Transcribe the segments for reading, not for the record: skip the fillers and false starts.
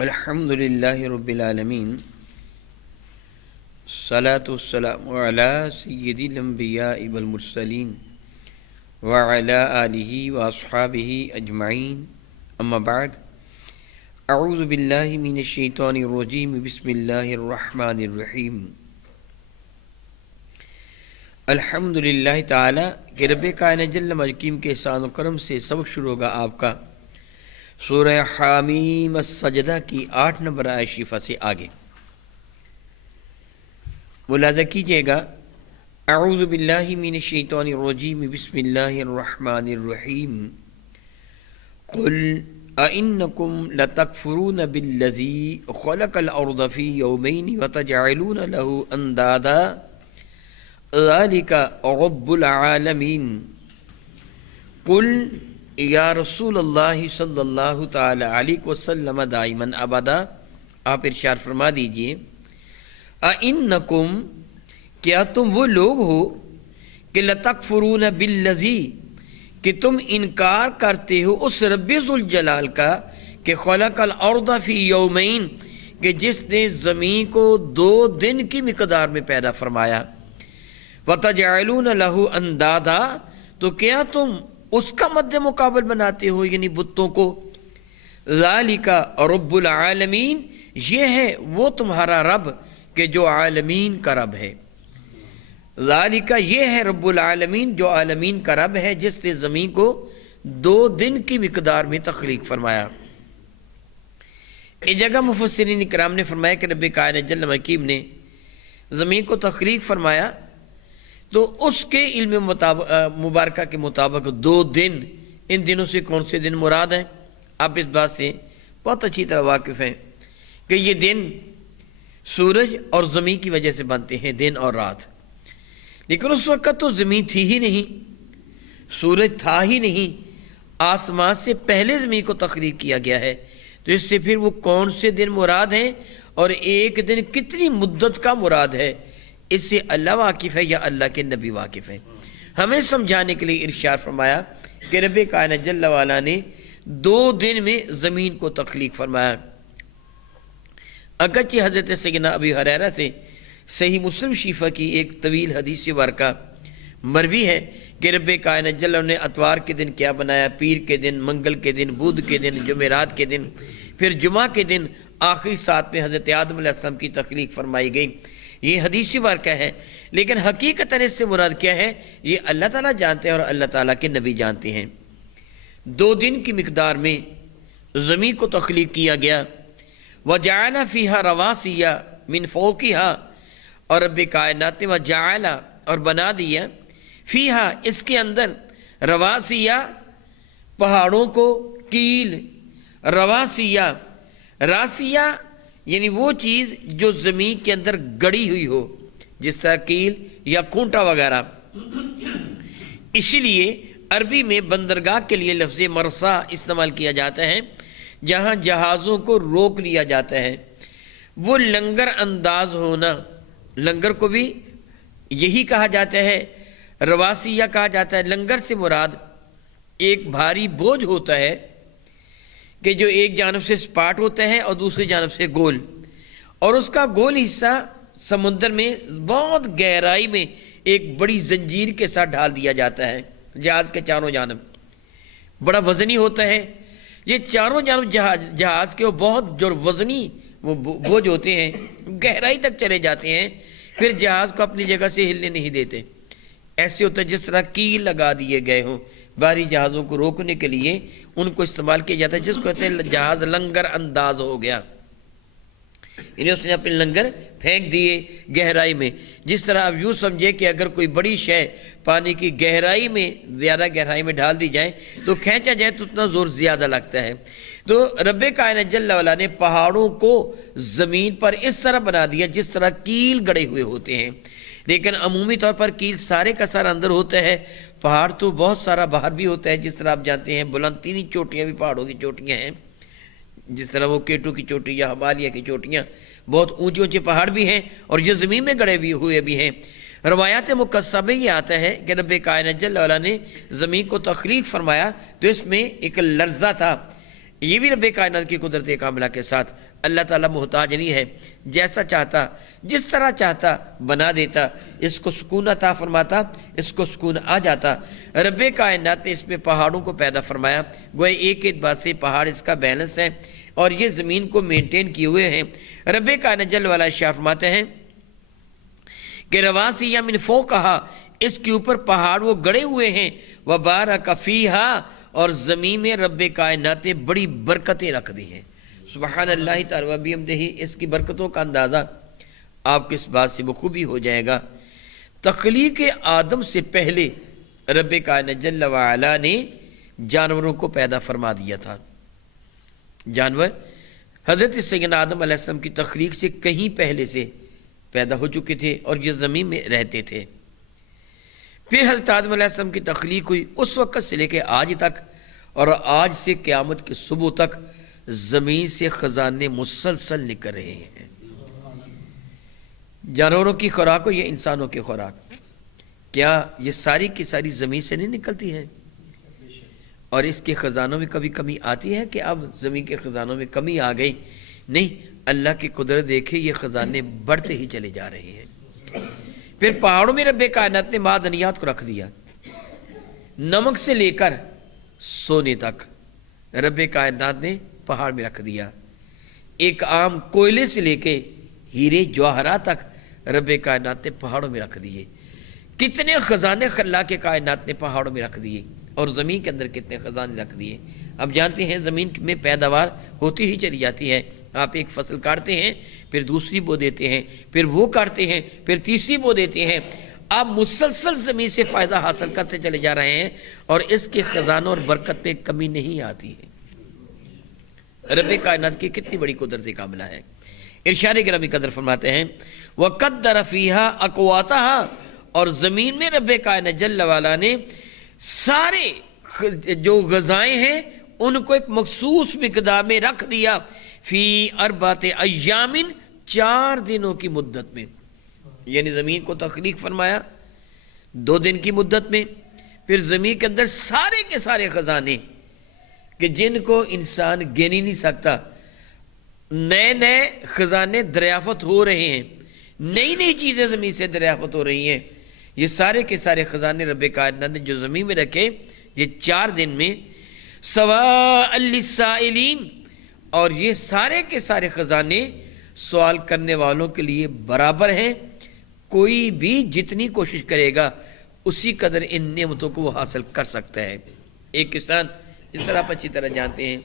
الحمدللہ رب العالمین الصلاۃ والسلام علی سید الانبیاء والمرسلین وعلی آلہ واصحابہ اجمعین اما بعد اعوذ باللہ من الشیطان الرجیم بسم اللہ الرحمن الرحیم الحمدللہ تعالی کہ رب کائنات جل مجکیم کے احسان و کرم سے سبق شروع ہوگا آپ کا سورہ حامیم السجدہ کی 8 نمبر آیت شریفہ سے آگے ملاحظہ کیجئے گا۔ اعوذ باللہ من الشیطان الرجیم بسم اللہ الرحمن الرحیم قل اَإِنَّكُمْ لَتَكْفُرُونَ بِالَّذِي خَلَقَ الْأَرْضَ فِي يَوْمَيْنِ وَتَجْعَلُونَ لَهُ أَنْدَادًا ذَلِكَ رَبُّ الْعَالَمِينَ قل یا رسول اللہ صلی اللہ تعالی علیہ وسلم دائماً ابدا آپ ارشاد فرما دیجئے اَإِنَّكُمْ کیا تم وہ لوگ ہو کہ لَتَكْفُرُونَ بِالَّذِي کہ تم انکار کرتے ہو اس رب ذوالجلال کا کہ خلق الارض فی یومین کہ جس نے زمین کو 2 دن کی مقدار میں پیدا فرمایا وَتَجْعَلُونَ لَهُ أَنْدَادًا تو کیا تم اس کا مد مقابل بناتے ہو یعنی بتوں کو۔ ذالک رب العالمین یہ ہے وہ تمہارا رب کہ جو عالمین کا رب ہے۔ ذالک یہ ہے رب العالمین جو عالمین کا رب ہے جس نے زمین کو 2 دن کی مقدار میں تخلیق فرمایا۔ اس جگہ مفسرین کرام نے فرمایا کہ رب کائنات جل حکیم نے زمین کو تخلیق فرمایا تو اس کے علم مبارکہ کے مطابق 2 دن، ان دنوں سے کون سے دن مراد ہیں؟ آپ اس بات سے بہت اچھی طرح واقف ہیں کہ یہ دن سورج اور زمین کی وجہ سے بنتے ہیں، دن اور رات۔ لیکن اس وقت تو زمین تھی ہی نہیں، سورج تھا ہی نہیں، آسمان سے پہلے زمین کو تخلیق کیا گیا ہے، تو اس سے پھر وہ کون سے دن مراد ہیں اور ایک دن کتنی مدت کا مراد ہے، اس سے اللہ واقف ہے یا اللہ کے نبی واقف ہیں۔ ہمیں سمجھانے کے لیے ارشاد فرمایا کہ رب کائنات جل وعلا نے 2 دن میں زمین کو تخلیق فرمایا۔ اگرچہ حضرت سیدنا ابی ہریرہ سے صحیح مسلم شریفہ کی ایک طویل حدیث مبارکہ مروی ہے کہ رب کائنات جل نے اتوار کے دن کیا بنایا، پیر کے دن، منگل کے دن، بدھ کے دن، جمعرات کے دن، پھر جمعہ کے دن آخری سات میں حضرت آدم علیہ السلام کی تخلیق فرمائی گئی۔ یہ حدیث مبارکہ ہے، لیکن حقیقتاً اس سے مراد کیا ہے یہ اللہ تعالیٰ جانتے ہیں اور اللہ تعالیٰ کے نبی جانتے ہیں۔ 2 دن کی مقدار میں زمین کو تخلیق کیا گیا۔ وَجَعَلَ فِيهَا رَوَاسِيَ مِن فَوْقِهَا اور رب کائنات نے وَجَعَلَ اور بنا دیا فِيهَا اس کے اندر رواسیہ پہاڑوں کو، کیل، رواسیہ راسیہ یعنی وہ چیز جو زمین کے اندر گڑی ہوئی ہو، جس طرح کیل یا کونٹا وغیرہ۔ اسی لیے عربی میں بندرگاہ کے لیے لفظ مرسا استعمال کیا جاتا ہے جہاں جہازوں کو روک لیا جاتا ہے۔ وہ لنگر انداز ہونا، لنگر کو بھی یہی کہا جاتا ہے، رواسیہ کہا جاتا ہے۔ لنگر سے مراد ایک بھاری بوجھ ہوتا ہے کہ جو ایک جانب سے سپاٹ ہوتا ہے اور دوسری جانب سے گول، اور اس کا گول حصہ سمندر میں بہت گہرائی میں ایک بڑی زنجیر کے ساتھ ڈال دیا جاتا ہے جہاز کے چاروں جانب۔ بڑا وزنی ہوتا ہے یہ چاروں جانب جہاز کے، وہ بہت جو وزنی وہ بوجھ ہوتے ہیں، گہرائی تک چلے جاتے ہیں، پھر جہاز کو اپنی جگہ سے ہلنے نہیں دیتے۔ ایسے ہوتا ہے جس طرح کیل لگا دیے گئے ہوں، بھاری جہازوں کو روکنے کے لیے ان کو استعمال کیا جاتا ہے، جس کو کہتے ہیں جہاز لنگر انداز ہو گیا، یعنی اس نے اپنے لنگر پھینک دیے گہرائی میں۔ جس طرح آپ یوں سمجھے کہ اگر کوئی بڑی شے پانی کی گہرائی میں، زیادہ گہرائی میں ڈال دی جائے تو کھینچا جائے تو اتنا زور زیادہ لگتا ہے۔ تو رب کائنات جل وعلا نے پہاڑوں کو زمین پر اس طرح بنا دیا جس طرح کیل گڑے ہوئے ہوتے ہیں، لیکن عمومی طور پر کیل سارے کا سارا اندر ہوتا ہے، پہاڑ تو بہت سارا باہر بھی ہوتا ہے۔ جس طرح آپ جانتے ہیں بلند 3 چوٹیاں بھی پہاڑوں کی چوٹیاں ہیں، جس طرح وہ کیٹو کی چوٹی یا ہمالیہ کی چوٹیاں، بہت اونچے اونچے پہاڑ بھی ہیں اور یہ زمین میں گڑے بھی ہوئے بھی ہیں۔ روایات مقصبہ میں یہ آتا ہے کہ رب کائنات جل وعلا نے زمین کو تخلیق فرمایا تو اس میں ایک لرزہ تھا، یہ بھی رب کائنات کی قدرت کاملہ کے ساتھ اللہ تعالیٰ محتاج نہیں ہے، جیسا چاہتا جس طرح چاہتا بنا دیتا، اس کو سکون عطا فرماتا، اس کو سکون آ جاتا۔ رب کائنات نے اس میں پہاڑوں کو پیدا فرمایا، گویا ایک اعتبار سے پہاڑ اس کا بیلنس ہے اور یہ زمین کو مینٹین کیے ہوئے ہیں۔ رب کائنات جل وعلا ارشاد فرماتے ہیں کہ رواسی یا من فوقہا، اس کے اوپر پہاڑ وہ گڑے ہوئے ہیں، وبارک فیہا، اور زمین میں رب کائنات نے بڑی برکتیں رکھ دی ہیں۔ سبحان اللہ تعالی و بحمدہ، اس کی برکتوں کا اندازہ آپ کو اس بات سے بخوبی ہو جائے گا۔ تخلیق آدم سے پہلے رب کائنات جل وعلا نے جانوروں کو پیدا فرما دیا تھا۔ جانور حضرت سیدنا آدم علیہ السلام کی تخلیق سے کہیں پہلے سے پیدا ہو چکے تھے اور یہ زمین میں رہتے تھے۔ پھر حضرت آدم علیہ السلام کی تخلیق ہوئی، اس وقت سے لے کے آج تک، اور آج سے قیامت کے صبح تک زمین سے خزانے مسلسل نکل رہے ہیں۔ جانوروں کی خوراک ہو یا انسانوں کی خوراک، کیا یہ ساری کی ساری زمین سے نہیں نکلتی ہے؟ اور اس کے خزانوں میں کبھی کمی آتی ہے کہ اب زمین کے خزانوں میں کمی آ گئی؟ نہیں، اللہ کی قدرت دیکھے یہ خزانے بڑھتے ہی چلے جا رہے ہیں۔ پھر پہاڑوں میں رب کائنات نے معدنیات کو رکھ دیا، نمک سے لے کر سونے تک رب کائنات نے پہاڑ میں رکھ دیا۔ ایک عام کوئلے سے لے کے ہیرے جواہرات تک رب کائنات نے پہاڑوں میں رکھ دیے۔ کتنے خزانے خلاق کائنات نے پہاڑوں میں رکھ دیے، اور زمین کے اندر کتنے خزانے رکھ دیے۔ اب جانتے ہیں زمین میں پیداوار ہوتی ہی چلی جاتی ہے، آپ ایک فصل کاٹتے ہیں، پھر دوسری بو دیتے ہیں، پھر وہ کاٹتے ہیں، پھر تیسری بو دیتے ہیں، آپ مسلسل زمین سے فائدہ حاصل کرتے چلے جا رہے ہیں، اور اس کے خزانوں اور برکت میں کمی نہیں آتی ہے۔ رب کائنات کی کتنی بڑی قدرت کاملہ ہے۔ ارشاد گرامی قدر فرماتے ہیں وَقَدَّرَ فِيهَا أَقْوَاتَهَا، اور زمین میں رب کائنات جل وعلا نے سارے جو غذائیں ہیں ان کو ایک مخصوص مقدار میں رکھ دیا، فی اربعۃ ایام، 4 دنوں کی مدت میں، یعنی زمین کو تخلیق فرمایا 2 دن کی مدت میں، پھر زمین کے اندر سارے کے سارے خزانے کہ جن کو انسان گن ہی نہیں سکتا، نئے نئے خزانے دریافت ہو رہے ہیں، نئی نئی چیزیں زمین سے دریافت ہو رہی ہیں۔ یہ سارے کے سارے خزانے رب کائنات نے جو زمین میں رکھے، یہ 4 دن میں، سواء للسائلین، اور یہ سارے کے سارے خزانے سوال کرنے والوں کے لیے برابر ہیں۔ کوئی بھی جتنی کوشش کرے گا اسی قدر ان نعمتوں کو وہ حاصل کر سکتا ہے۔ ایک کسان جس طرح آپ اچھی طرح جانتے ہیں،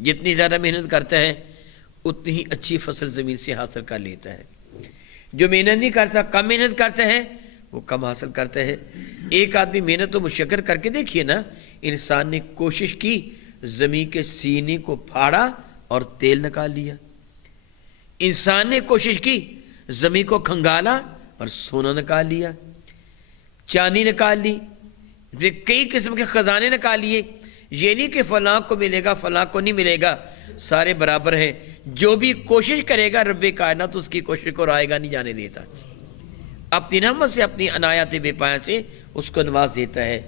جتنی زیادہ محنت کرتا ہے اتنی ہی اچھی فصل زمین سے حاصل کر لیتا ہے۔ جو محنت نہیں کرتا، کم محنت کرتا ہے، وہ کم حاصل کرتا ہے۔ ایک آدمی محنت و مشقت کر کے دیکھیے نا، انسان نے کوشش کی، زمین کے سینے کو پھاڑا اور تیل نکال لیا۔ انسان نے کوشش کی، زمین کو کھنگالا اور سونا نکال لیا، چاندی نکال لی، پھر کئی قسم کے خزانے نکال لیے۔ یہ نہیں کہ فلاں کو ملے گا فلاں کو نہیں ملے گا، سارے برابر ہیں۔ جو بھی کوشش کرے گا رب کائنات اس کی کوشش کو رائے گا نہیں جانے دیتا، اپنی رحمت سے، اپنی عنایات بے پایہ سے اس کو نواز دیتا ہے۔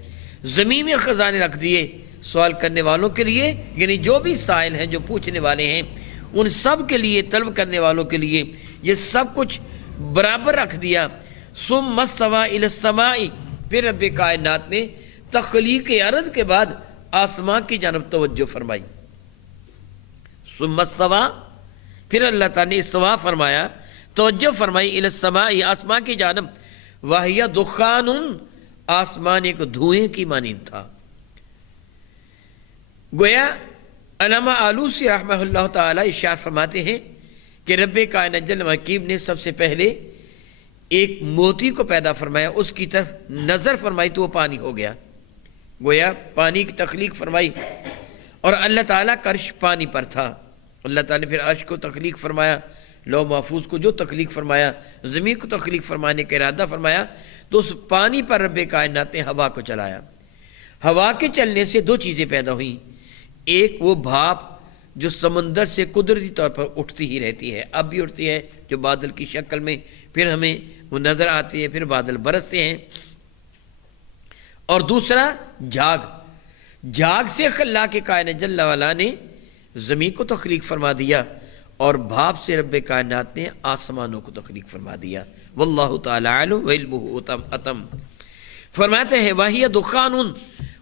زمین میں خزانے رکھ دیے سوال کرنے والوں کے لیے، یعنی جو بھی سائل ہیں، جو پوچھنے والے ہیں، ان سب کے لیے، طلب کرنے والوں کے لیے یہ سب کچھ برابر رکھ دیا۔ ثم استوى الى السماء، پھر رب کائنات نے تخلیق ارض کے بعد آسمان کی جانب توجہ فرمائی۔ ثم استوى، پھر اللہ تعالیٰ نے استوا فرمایا، توجہ فرمائی، الى السماء، آسمان کی جانب، وہی دخان، آسمان ایک دھوئیں کی مانند تھا۔ گویا علامہ آلوسی رحمہ اللہ تعالی ارشاد فرماتے ہیں کہ رب کائنات جل وعلا نے سب سے پہلے ایک موتی کو پیدا فرمایا، اس کی طرف نظر فرمائی تو وہ پانی ہو گیا۔ گویا پانی کی تخلیق فرمائی، اور اللہ تعالیٰ کا عرش پانی پر تھا۔ اللہ تعالیٰ نے پھر عرش کو تخلیق فرمایا، لوح محفوظ کو جو تخلیق فرمایا، زمین کو تخلیق فرمانے کا ارادہ فرمایا، تو اس پانی پر رب کائنات نے ہوا کو چلایا۔ ہوا کے چلنے سے 2 چیزیں پیدا ہوئیں، ایک وہ بھاپ جو سمندر سے قدرتی طور پر اٹھتی ہی رہتی ہے، اب بھی اٹھتی ہے، جو بادل کی شکل میں پھر ہمیں وہ نظر آتی ہے، پھر بادل برستے ہیں، اور دوسرا جھاگ، جھاگ سے اللہ کے کائنات جل وعلا نے زمین کو تخلیق فرما دیا اور بھاپ سے رب کائنات نے آسمانوں کو تخلیق فرما دیا۔ واللہ تعالی علم وعلمہ اتم۔ فرماتے ہیں وَهِيَ دُخَانٌ،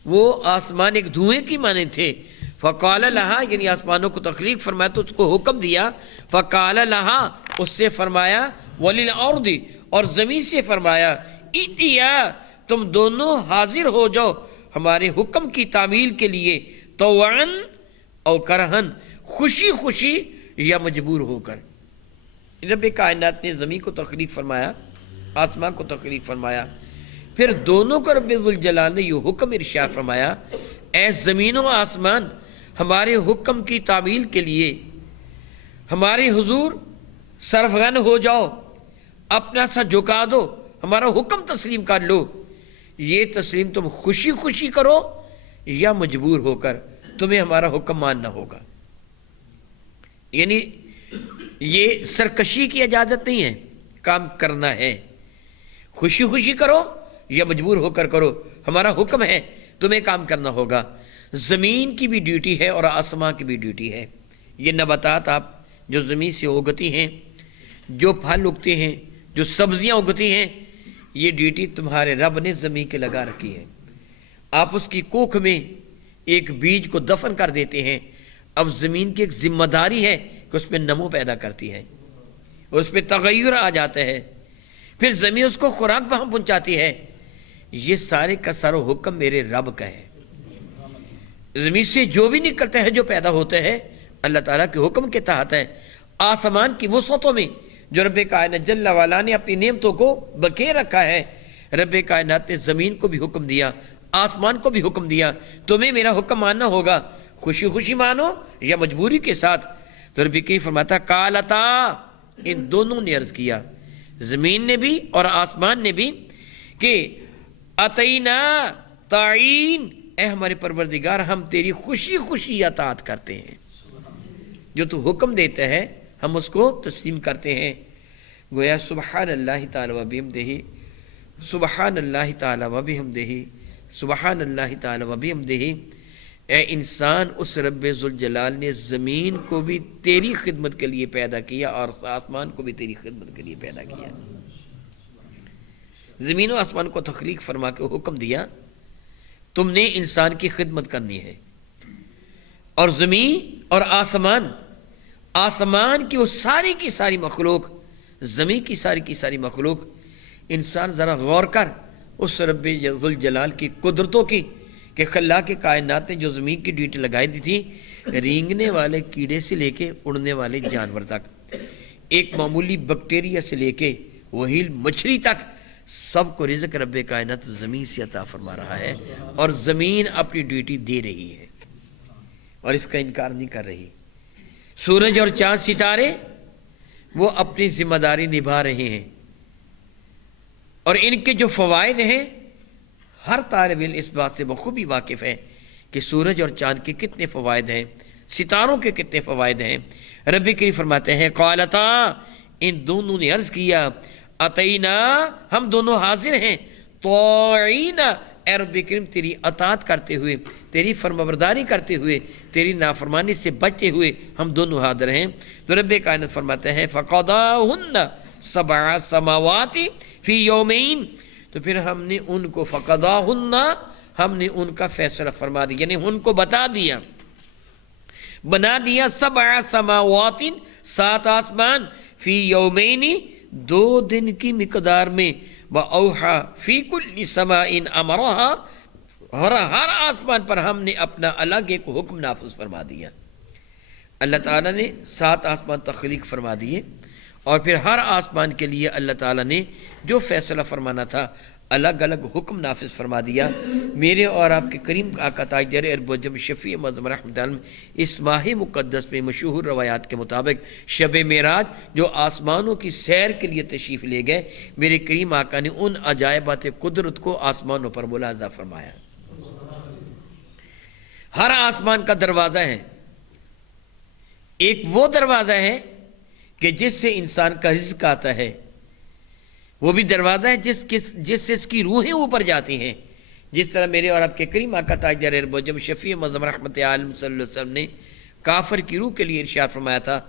وہ آسمان ایک دھوئیں کی مانند تھے۔ فَقَالَ لَهَا، یعنی آسمانوں کو تخلیق فرمایا تو اس کو حکم دیا۔ فَقَالَ لَهَا، اس سے فرمایا، وَلِلْأَرْضِ، اور زمین سے فرمایا، اِتِيَا، تم دونوں حاضر ہو جاؤ ہمارے حکم کی تعمیل کے لیے، طوعاً اور کرہن، خوشی خوشی یا مجبور ہو کر۔ رب کائنات نے زمین کو تخلیق فرمایا، آسمان کو تخلیق فرمایا، پھر دونوں کو رب ذوالجلال نے یہ حکم ارشاد فرمایا، اے زمین و آسمان، ہمارے حکم کی تعمیل کے لیے ہمارے حضور سرفغن ہو جاؤ، اپنا سا جھکا دو، ہمارا حکم تسلیم کر لو۔ یہ تسلیم تم خوشی خوشی کرو یا مجبور ہو کر، تمہیں ہمارا حکم ماننا ہوگا۔ یعنی یہ سرکشی کی اجازت نہیں ہے، کام کرنا ہے، خوشی خوشی کرو یا مجبور ہو کر کرو، ہمارا حکم ہے، تمہیں کام کرنا ہوگا۔ زمین کی بھی ڈیوٹی ہے اور آسمان کی بھی ڈیوٹی ہے۔ یہ نباتات آپ جو زمین سے اگتی ہیں، جو پھل اگتے ہیں، جو سبزیاں اگتی ہیں، یہ ڈیوٹی تمہارے رب نے زمین کے لگا رکھی ہے۔ آپ اس کی کوکھ میں ایک بیج کو دفن کر دیتے ہیں، اب زمین کی ایک ذمہ داری ہے کہ اس پہ نمو پیدا کرتی ہے، اس پہ تغیر آ جاتا ہے، پھر زمین اس کو خوراک وہاں پہنچاتی ہے۔ یہ سارے کا سارا حکم میرے رب کا ہے۔ زمین سے جو بھی نکلتا ہے، جو پیدا ہوتا ہے، اللہ تعالیٰ کے حکم کے تحت ہے۔ آسمان کی وسعتوں میں جو رب کائنات جل وعلا نے اپنی نعمتوں کو بکھیر رکھا ہے، رب کائنات نے زمین کو بھی حکم دیا، آسمان کو بھی حکم دیا، تمہیں میرا حکم ماننا ہوگا، خوشی خوشی مانو یا مجبوری کے ساتھ۔ تو رب کریم فرماتا قالتا، ان دونوں نے عرض کیا، زمین نے بھی اور آسمان نے بھی، کہ اتینا تعین، اے ہمارے پروردگار، ہم تیری خوشی خوشی اطاعت کرتے ہیں، جو تو حکم دیتا ہے ہم اس کو تسلیم کرتے ہیں۔ گویا سبحان اللہ تعالی و بحمدہ، سبحان اللہ تعالی و بحمدہ، سبحان اللہ تعالی و بحمدہ۔ اے انسان، اس رب ذوالجلال نے زمین کو بھی تیری خدمت کے لیے پیدا کیا اور آسمان کو بھی تیری خدمت کے لیے پیدا کیا۔ زمین و آسمان کو تخلیق فرما کے حکم دیا، تم نے انسان کی خدمت کرنی ہے۔ اور زمین اور آسمان کی وہ ساری کی ساری مخلوق، زمین کی ساری مخلوق، انسان ذرا غور کر اس رب ذوالجلال کی قدرتوں کی، کہ خلا کے کائنات نے جو زمین کی ڈیوٹی لگائی دی تھی، رینگنے والے کیڑے سے لے کے اڑنے والے جانور تک، ایک معمولی بیکٹیریا سے لے کے وہیل مچھلی تک، سب کو رزق رب کائنات زمین سے عطا فرما رہا ہے، اور زمین اپنی ڈیوٹی دے رہی ہے اور اس کا انکار نہیں کر رہی۔ سورج اور چاند ستارے وہ اپنی ذمہ داری نبھا رہے ہیں، اور ان کے جو فوائد ہیں، ہر طالب علم اس بات سے بخوبی واقف ہے کہ سورج اور چاند کے کتنے فوائد ہیں، ستاروں کے کتنے فوائد ہیں۔ رب کریم فرماتے ہیں قالتا، ان دونوں نے عرض کیا، اتینا، ہم دونوں حاضر ہیں، طاعین، اے رب کریم تیری اطاعت کرتے ہوئے، تیری فرمانبرداری کرتے ہوئے، تیری نافرمانی سے بچتے ہوئے ہم دونوں حاضر ہیں۔ تو رب کائنات فرماتے ہیں فقضاہن سبع سماوات فی یومین، تو پھر ہم نے ان کو فقضاہن، ہم نے ان کا فیصلہ فرما دیا، یعنی ان کو بتا دیا، بنا دیا، سبع سماوات، 7 آسمان، فی یومین، 2 دن کی مقدار میں، وَأَوْحَى فِي كُلِّ سَمَاءٍ أَمْرَهَا، اور ہر آسمان پر ہم نے اپنا الگ ایک حکم نافذ فرما دیا۔ اللہ تعالیٰ نے 7 آسمان تخلیق فرما دیے، اور پھر ہر آسمان کے لیے اللہ تعالیٰ نے جو فیصلہ فرمانا تھا الگ الگ حکم نافذ فرما دیا۔ میرے اور آپ کے کریم آقا تاجدار ارب و جم شفیع معظم رحمۃ اللہ اس ماہ مقدس میں مشہور روایات کے مطابق شب معراج جو آسمانوں کی سیر کے لیے تشریف لے گئے، میرے کریم آقا نے ان عجائبات قدرت کو آسمانوں پر ملاحظہ فرمایا۔ ہر آسمان کا دروازہ ہے، ایک وہ دروازہ ہے کہ جس سے انسان کا رزق آتا ہے، وہ بھی دروازہ ہے جس سے اس کی روحیں اوپر جاتی ہیں، جس طرح میرے اور آپ کے کریم آقا تاجدار عرب و عجم شفیع معظم رحمت عالم صلی اللہ علیہ وسلم نے کافر کی روح کے لیے ارشاد فرمایا تھا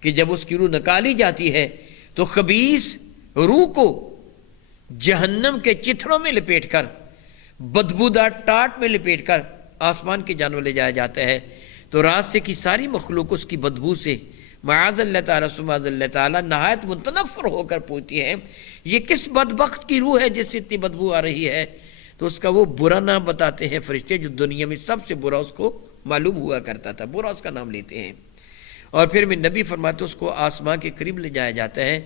کہ جب اس کی روح نکالی جاتی ہے تو خبیث روح کو جہنم کے چتھڑوں میں لپیٹ کر، بدبودار ٹاٹ میں لپیٹ کر آسمان کی جانب لے جایا جاتا ہے، تو رات سے کی ساری مخلوق اس کی بدبو سے معاذ اللہ تعالیٰ سماذ اللہ تعالیٰ نہایت متنفر ہو کر پوچھتی ہے، یہ کس بدبخت کی روح ہے جس سے اتنی بدبو آ رہی ہے؟ تو اس کا وہ برا نام بتاتے ہیں فرشتے، جو دنیا میں سب سے برا اس کو معلوم ہوا کرتا تھا، برا اس کا نام لیتے ہیں۔ اور پھر میں نبی فرماتے اس کو آسمان کے قریب لے جایا جاتا ہے۔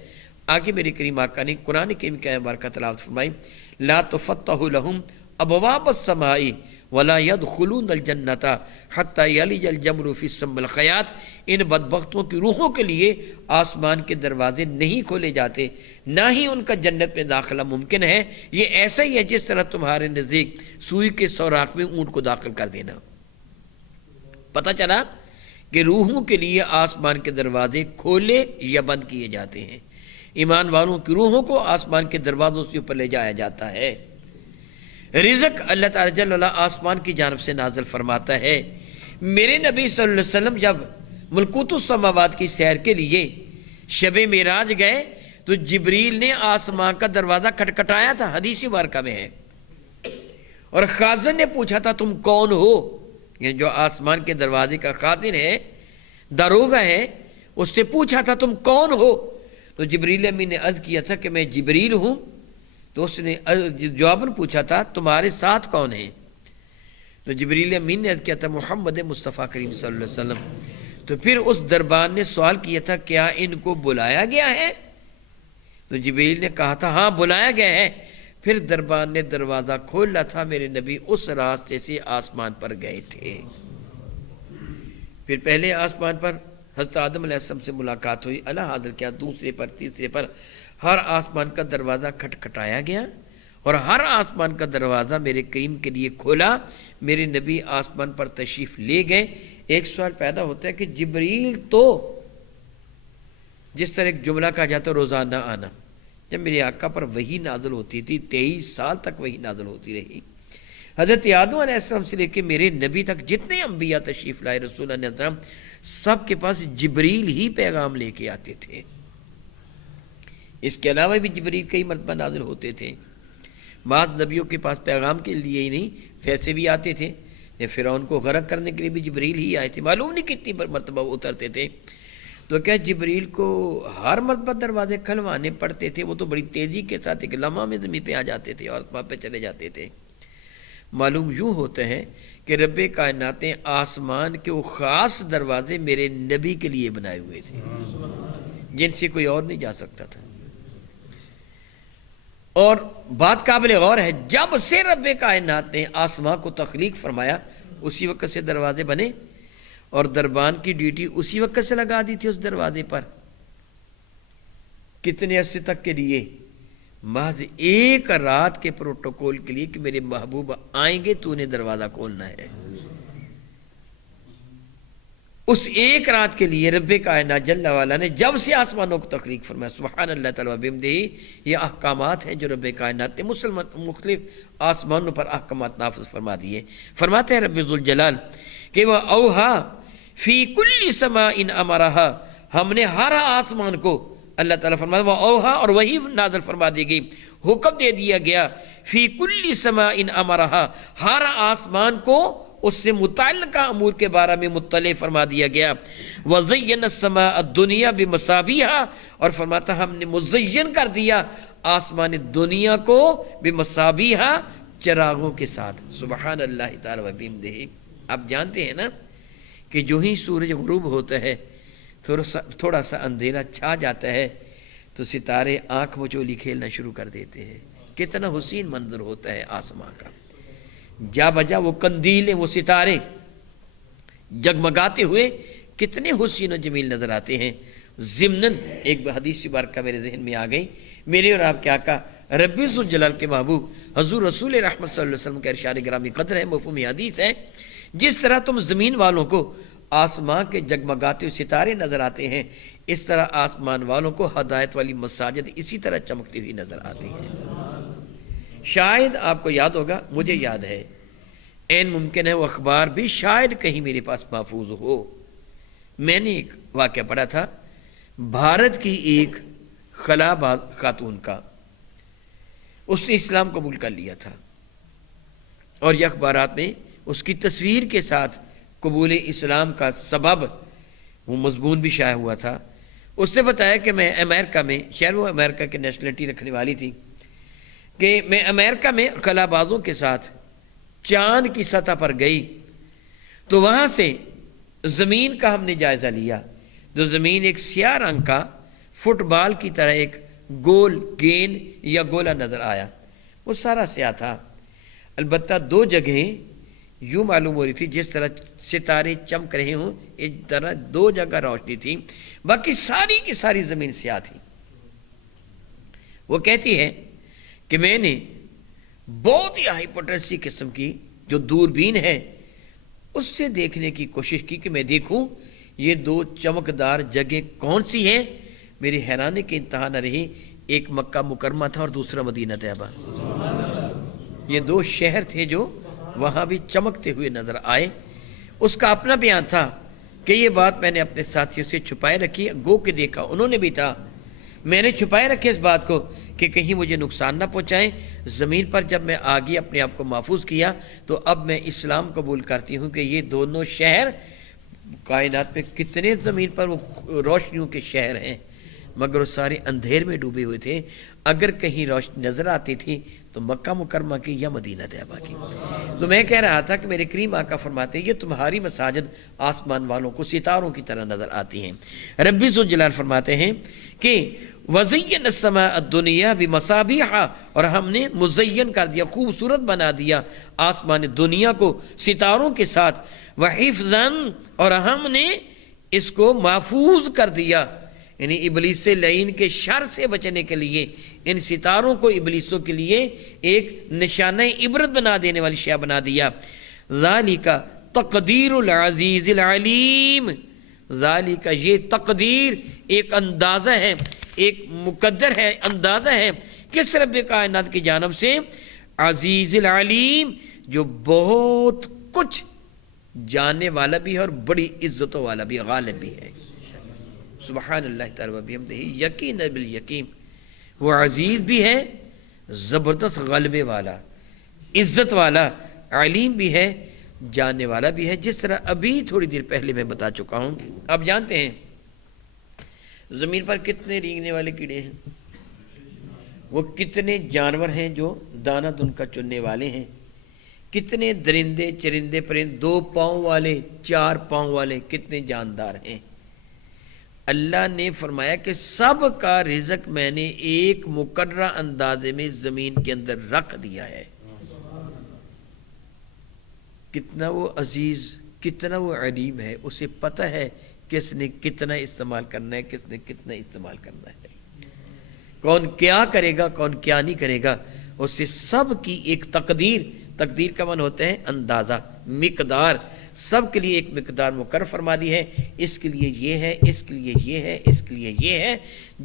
آگے میرے کریم آقا نے قرآن کریم کی آیت مبارکہ تلاوت فرمائی، لا تفتح لهم ابواب السماء ولا يدخلون الجنۃ حتى يلج الجمل في السم الخياط۔ ان بدبختوں کی روحوں کے لیے آسمان کے دروازے نہیں کھولے جاتے، نہ ہی ان کا جنت میں داخلہ ممکن ہے۔ یہ ایسا ہی ہے جس طرح تمہارے نزدیک سوئی کے سوراخ میں اونٹ کو داخل کر دینا۔ پتہ چلا کہ روحوں کے لیے آسمان کے دروازے کھولے یا بند کیے جاتے ہیں۔ ایمان والوں کی روحوں کو آسمان کے دروازوں سے اوپر لے جایا جاتا ہے۔ رزق اللہ تعالیٰ جل وعلا آسمان کی جانب سے نازل فرماتا ہے۔ میرے نبی صلی اللہ علیہ وسلم جب ملکوت السماوات کی سیر کے لیے شب معراج گئے تو جبریل نے آسمان کا دروازہ کھٹکھٹایا تھا، حدیث مبارکہ میں ہے، اور خازن نے پوچھا تھا تم کون ہو؟ یعنی جو آسمان کے دروازے کا خازن ہے، داروغہ ہے، اس سے پوچھا تھا تم کون ہو؟ تو جبریل امین نے عرض کیا تھا کہ میں جبریل ہوں۔ تو اس نے جواباً پوچھا تھا تمہارے ساتھ کون ہیں؟ تو جبریل امین نے عرض کیا تھا محمد مصطفیٰ کریم صلی اللہ علیہ وسلم۔ تو پھر اس دربان نے سوال کیا تھا کیا ان کو بلایا گیا ہے؟ تو جبریل نے کہا تھا ہاں بلایا گیا ہے۔ پھر دربان نے دروازہ کھولا تھا، میرے نبی اس راستے سے آسمان پر گئے تھے۔ پھر پہلے آسمان پر حضرت آدم علیہ السلام سے ملاقات ہوئی، اللہ حاضر کیا، دوسرے پر، تیسرے پر، ہر آسمان کا دروازہ کھٹکھٹایا گیا اور ہر آسمان کا دروازہ میرے کریم کے لیے کھولا، میرے نبی آسمان پر تشریف لے گئے۔ ایک سوال پیدا ہوتا ہے کہ جبریل تو جس طرح ایک جملہ کہا جاتا ہے روزانہ آنا، جب میرے آقا پر وحی نازل ہوتی تھی 23 سال تک وحی نازل ہوتی رہی، حضرت آدم علیہ السلام سے لے کے میرے نبی تک جتنے انبیاء تشریف لائے رسول اللہ علیہ وسلم، سب کے پاس جبریل ہی پیغام لے کے آتے تھے۔ اس کے علاوہ بھی جبریل کئی مرتبہ نازل ہوتے تھے، بعض نبیوں کے پاس پیغام کے لیے ہی نہیں ویسے بھی آتے تھے۔ جب فرعون کو غرق کرنے کے لیے بھی جبریل ہی آئے تھے، معلوم نہیں کتنی مرتبہ وہ اترتے تھے۔ تو کیا جبریل کو ہر مرتبہ دروازے کھلوانے پڑتے تھے؟ وہ تو بڑی تیزی کے ساتھ ایک لمحہ میں زمین پہ آ جاتے تھے اور وہاں پہ چلے جاتے تھے۔ معلوم یوں ہوتا ہے کہ رب کائنات نے آسمان کے وہ خاص دروازے میرے نبی کے لیے بنائے ہوئے تھے جن سے کوئی اور نہیں جا سکتا تھا۔ اور بات قابل غور ہے، جب سے رب کائنات نے آسمان کو تخلیق فرمایا اسی وقت سے دروازے بنے، اور دربان کی ڈیوٹی اسی وقت سے لگا دی تھی اس دروازے پر۔ کتنے عرصے تک کے لیے؟ محض ایک رات کے پروٹوکول کے لیے کہ میرے محبوب آئیں گے تو انہیں دروازہ کھولنا ہے۔ اس ایک رات کے لیے رب کائنات جل وعلا نے جب سے آسمانوں کو تخلیق فرمایا، سبحان اللہ تعالیٰ بحمدہ، یہ احکامات ہیں جو رب کائنات نے مختلف آسمانوں پر احکامات نافذ فرما دیے۔ فرماتے ہیں رب ذوالجلال کہ وہ اوہا فی کل سماء امرہا، ہم نے ہر آسمان کو، اللہ تعالیٰ فرماتا وہ اوہا، اور وہی نازل فرما دی گئی، حکم دے دیا گیا، فی کل سماء امرہا، ہر آسمان کو اس سے متعلقہ امور کے بارے میں مطلع فرما دیا گیا۔ وَزَيَّنَ السَّمَاءَ الدُّنْيَا بِمَصَابِيحَا، اور فرماتا ہم نے مزین کر دیا آسمان دنیا کو بِمَصَابِيحَا، چراغوں کے ساتھ۔ سبحان اللہ تعالیٰ و بحمدہ۔ آپ جانتے ہیں نا کہ جو ہی سورج غروب ہوتا ہے تھوڑا سا اندھیرا چھا جاتا ہے تو ستارے آنکھ مچولی کھیلنا شروع کر دیتے ہیں۔ کتنا حسین منظر ہوتا ہے آسمان کا، جا بجا وہ قندیلیں، وہ ستارے جگمگاتے ہوئے کتنے حسین و جمیل نظر آتے ہیں۔ ضمناً ایک حدیث مبارکہ میرے ذہن میں آ گئی، میرے اور آپ کے آقا رب ذوالجلال کے محبوب حضور رسول رحمت صلی اللہ علیہ وسلم کا ارشاد گرامی قدر ہے، مفہوم حدیث ہے، جس طرح تم زمین والوں کو آسمان کے جگمگاتے ہوئے ستارے نظر آتے ہیں، اس طرح آسمان والوں کو ہدایت والی مساجد اسی طرح چمکتی ہوئی نظر آتی ہیں۔ شاید آپ کو یاد ہوگا، مجھے یاد ہے، عین ممکن ہے وہ اخبار بھی شاید کہیں میرے پاس محفوظ ہو، میں نے ایک واقعہ پڑھا تھا بھارت کی ایک خلا باز خاتون کا، اس نے اسلام قبول کر لیا تھا، اور یہ اخبارات میں اس کی تصویر کے ساتھ قبول اسلام کا سبب وہ مضمون بھی شائع ہوا تھا۔ اس نے بتایا کہ میں امریکہ میں، شاید وہ امریکہ کی نیشنلٹی رکھنے والی تھی، کہ میں امریکہ میں خلا بازوں کے ساتھ چاند کی سطح پر گئی تو وہاں سے زمین کا ہم نے جائزہ لیا، جو زمین ایک سیاہ رنگ کا فٹ بال کی طرح ایک گول گیند یا گولہ نظر آیا، وہ سارا سیاہ تھا، البتہ دو جگہیں یوں معلوم ہو رہی تھی جس طرح ستارے چمک رہے ہوں، اس طرح دو جگہ روشنی تھی، باقی ساری کی ساری زمین سیاہ تھی۔ وہ کہتی ہے کہ میں نے بہت ہی ہائی پوٹینسی قسم کی جو دوربین ہے اس سے دیکھنے کی کوشش کی کہ میں دیکھوں یہ دو چمکدار جگہیں کون سی ہیں۔ میری حیرانی کی انتہا نہ رہی، ایک مکہ مکرمہ تھا اور دوسرا مدینہ طیبہ، یہ دو شہر تھے جو وہاں بھی چمکتے ہوئے نظر آئے۔ اس کا اپنا بیان تھا کہ یہ بات میں نے اپنے ساتھیوں سے چھپائے رکھی، گو کہ دیکھا انہوں نے بھی تھا، میں نے چھپائے رکھے اس بات کو کہ کہیں مجھے نقصان نہ پہنچائیں۔ زمین پر جب میں آگے اپنے آپ کو محفوظ کیا تو اب میں اسلام قبول کرتی ہوں کہ یہ دونوں شہر کائنات میں کتنے زمین پر وہ روشنیوں کے شہر ہیں، مگر وہ سارے اندھیر میں ڈوبے ہوئے تھے۔ اگر کہیں روشنی نظر آتی تھی تو مکہ مکرمہ کی یا مدینہ طیبہ کی۔ تو میں کہہ رہا تھا کہ میرے کریم آقا فرماتے ہیں یہ تمہاری مساجد آسمان والوں کو ستاروں کی طرح نظر آتی ہیں۔ ربی ذوالجلال فرماتے ہیں کہ وَزَيَّنَ السَّمَاءَ الدُّنْيَا بِمَصَابِيحَ، اور ہم نے مزین کر دیا، خوبصورت بنا دیا آسمان دنیا کو ستاروں کے ساتھ، وَحِفْظًا، اور ہم نے اس کو محفوظ کر دیا، یعنی ابلیس سے لعین کے شر سے بچنے کے لیے ان ستاروں کو ابلیسوں کے لیے ایک نشانہ عبرت بنا دینے والی شے بنا دیا۔ ذالک تقدیر العزیز العلیم، ذالک یہ تقدیر ایک اندازہ ہے، ایک مقدر ہے، اندازہ ہے کس رب کائنات کی جانب سے، عزیز العلیم، جو بہت کچھ جاننے والا بھی ہے اور بڑی عزتوں والا بھی، غالب بھی ہے۔ سبحان اللہ تعالی و بحمدہ، یقین بالیقین وہ عزیز بھی ہے، زبردست غلبے والا، عزت والا، علیم بھی ہے، جاننے والا بھی ہے، جس طرح ابھی تھوڑی دیر پہلے میں بتا چکا ہوں۔ اب جانتے ہیں زمین پر کتنے رینگنے والے کیڑے ہیں، وہ کتنے جانور ہیں جو دانہ دن کا چننے والے ہیں، کتنے درندے چرندے پرند، 2 پاؤں والے 4 پاؤں والے، کتنے جاندار ہیں۔ اللہ نے فرمایا کہ سب کا رزق میں نے ایک مقررہ اندازے میں زمین کے اندر رکھ دیا ہے۔ کتنا وہ عزیز، کتنا وہ علیم ہے، اسے پتہ ہے کس نے کتنا استعمال کرنا ہے، کس نے کتنا استعمال کرنا ہے، کون کیا کرے گا، کون کیا نہیں کرے گا، اس سے سب کی ایک تقدیر، تقدیر کا معنی ہوتا ہے اندازہ، مقدار، سب کے لیے ایک مقدار مقرر فرما دی ہے، اس کے لیے یہ ہے، اس کے لیے یہ ہے، اس کے لیے یہ ہے،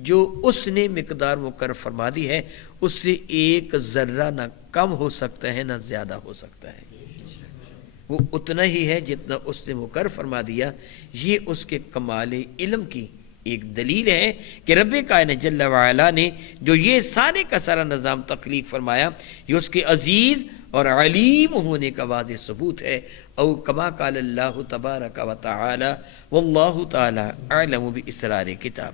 جو اس نے مقدار مقرر فرما دی ہے اس سے ایک ذرہ نہ کم ہو سکتا ہے نہ زیادہ ہو سکتا ہے، وہ اتنا ہی ہے جتنا اس نے مقرر فرما دیا۔ یہ اس کے کمال علم کی ایک دلیل ہے کہ رب کائنات جل وعلا نے جو یہ سارے کا سارا نظام تخلیق فرمایا، یہ اس کے عزیز اور علیم ہونے کا واضح ثبوت ہے۔ او کما قال اللہ تبارک و تعالی، واللہ تعالی اعلم باسرار کتاب۔